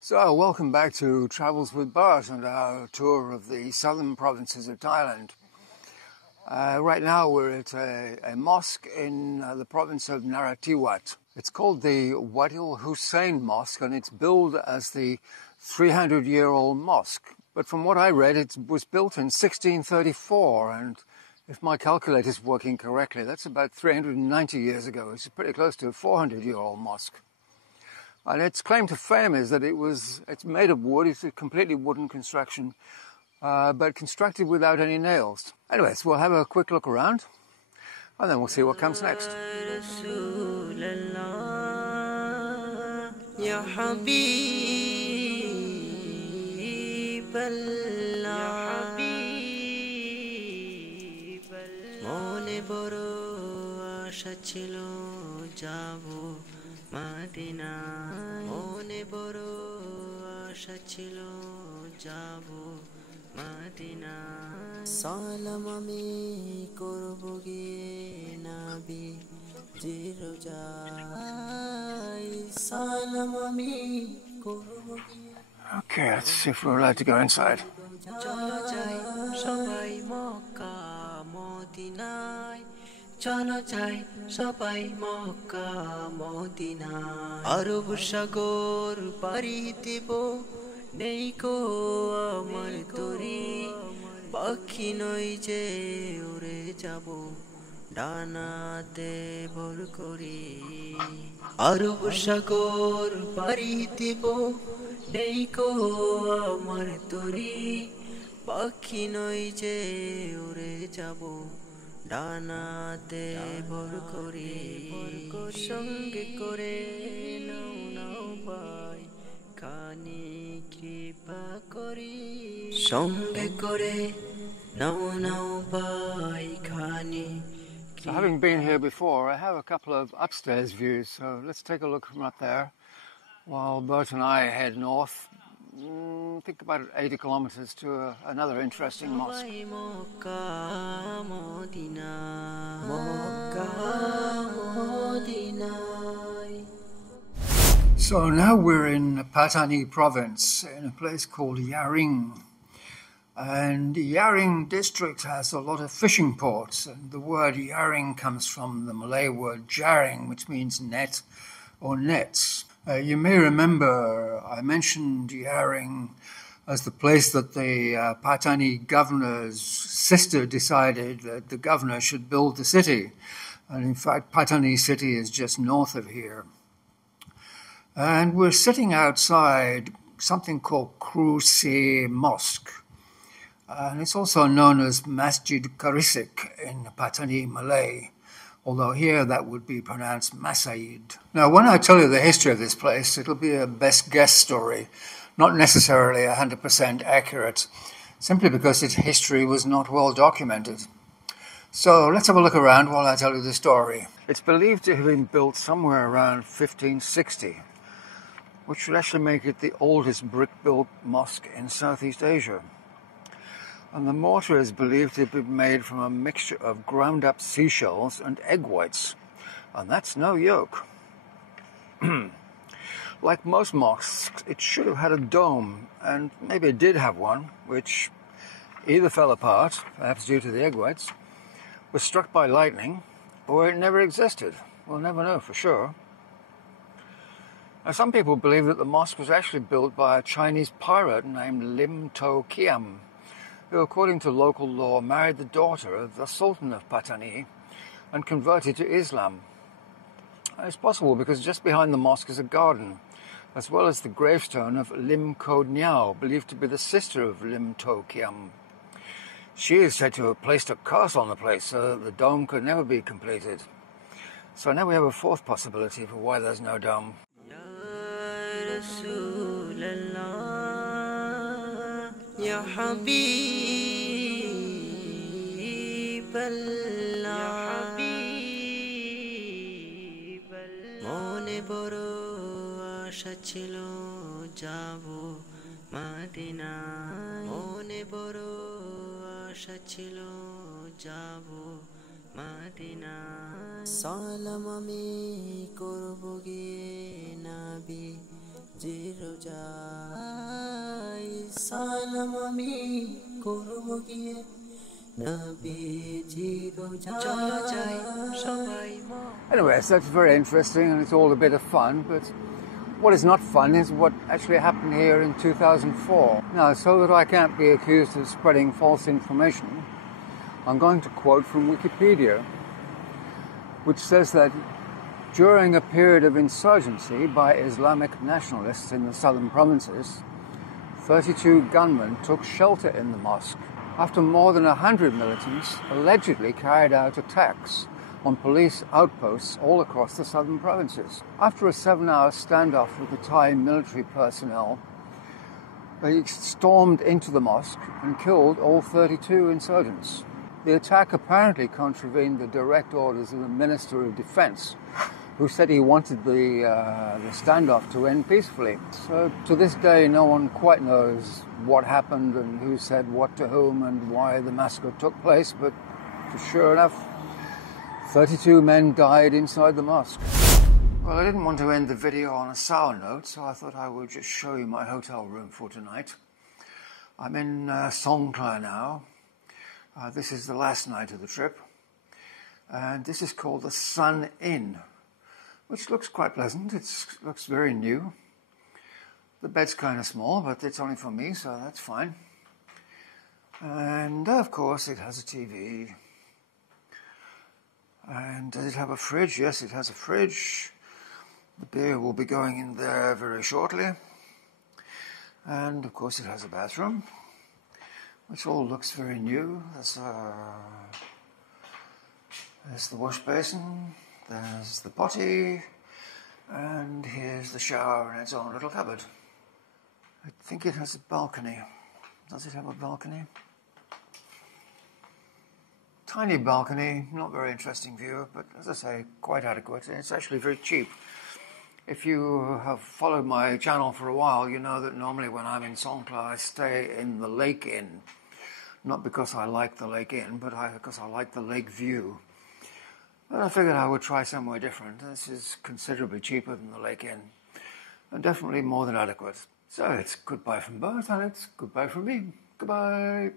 So, welcome back to Travels with Bart and our tour of the southern provinces of Thailand. Right now we're at a mosque in the province of Naratiwat. It's called the Wadil-husen Mosque, and it's billed as the 300-year-old mosque. But from what I read, it was built in 1634, and if my calculator's working correctly, that's about 390 years ago. It's pretty close to a 400-year-old mosque. And its claim to fame is that it's made of wood. It's a completely wooden construction, but constructed without any nails. Anyways, we'll have a quick look around, and then we'll see what comes next. Madina, mone boro asha chilo jabo Madina. Salam ami korbo ge nabi jiro jai. Salam ami korbo ge. Okay, let's see if we're allowed to go inside. Chalo jai, shobai Mokka Modinai. Chalo jai, shobai Mokka Modinai. Arab Shagor pari dibo nei ko amar tori pakhi noi je ure jabo danate bor kori. Arab Shagor pari dibo nei ko amar tori pakhi noi je ure jabo ডানাতে ভর করে সঙ্গে করে নাও নাও ভাই খানি কৃপা করি সঙ্গে করে নাও নাও ভাই খানি. So having been here before, I have a couple of upstairs views, so let's take a look from up there while Bert and I head north. I think about 80 kilometers to another interesting mosque. So now we're in Pattani Province, in a place called Yaring. And Yaring district has a lot of fishing ports, and the word Yaring comes from the Malay word jaring, which means net or nets. You may remember I mentioned Yaring as the place that the Pattani governor's sister decided that the governor should build the city. And in fact, Pattani city is just north of here. And we're sitting outside something called krue-se mosque. And it's also known as Masjid Karisik in Pattani Malay, although here that would be pronounced Masaid. Now, when I tell you the history of this place, it'll be a best guess story, not necessarily 100% accurate, simply because its history was not well documented. So let's have a look around while I tell you the story. It's believed to have been built somewhere around 1560, which would actually make it the oldest brick-built mosque in Southeast Asia. And the mortar is believed to be made from a mixture of ground-up seashells and egg whites. And that's no joke. Like most mosques, it should have had a dome, and maybe it did have one, which either fell apart, perhaps due to the egg whites, was struck by lightning, or it never existed. We'll never know for sure. Now, some people believe that the mosque was actually built by a Chinese pirate named Lim To Kiam, who, according to local law, married the daughter of the Sultan of Pattani and converted to Islam. It's possible because just behind the mosque is a garden, as well as the gravestone of Lim Ko Nyao, believed to be the sister of Lim To Kiam. She is said to have placed a curse on the place so that the dome could never be completed. So now we have a fourth possibility for why there's no dome. Ya Habib Allah, mone boro asha chilo jabo Madina, mone boro asha chilo jabo Madina. Salam ami korbo ge nabi zero যাই সালাম আমি করব গিয়ে নবী zero চলো যাই সবাই Anyway, so that's very interesting and it's all a bit of fun, but what is not fun is what actually happened here in 2004. Now, so that I can't be accused of spreading false information, I'm going to quote from Wikipedia, which says that during a period of insurgency by Islamic nationalists in the southern provinces, 32 gunmen took shelter in the mosque after more than 100 militants allegedly carried out attacks on police outposts all across the southern provinces. After a 7-hour standoff with the Thai military personnel, they stormed into the mosque and killed all 32 insurgents. The attack apparently contravened the direct orders of the Minister of Defence, who said he wanted the standoff to end peacefully. So to this day, no one quite knows what happened and who said what to whom and why the massacre took place, but sure enough, 32 men died inside the mosque. Well, I didn't want to end the video on a sour note, so I thought I would just show you my hotel room for tonight. I'm in Songkhla now. This is the last night of the trip, and this is called the Sun Inn, which looks quite pleasant. It looks very new. The bed's kind of small, but it's only for me, so that's fine. And of course it has a TV. And does it have a fridge? Yes, it has a fridge. The beer will be going in there very shortly. And of course it has a bathroom, which all looks very new. There's the wash basin. There's the potty, and here's the shower in its own little cupboard. I think it has a balcony. Does it have a balcony? Tiny balcony, not very interesting view, but as I say, quite adequate. And it's actually very cheap. If you have followed my channel for a while, you know that normally when I'm in Songkhla, I stay in the Lake Inn. Not because I like the Lake Inn, but because I like the lake view. But I figured I would try somewhere different. This is considerably cheaper than the Lake Inn, and definitely more than adequate. So it's goodbye from both, and it's goodbye from me. Goodbye.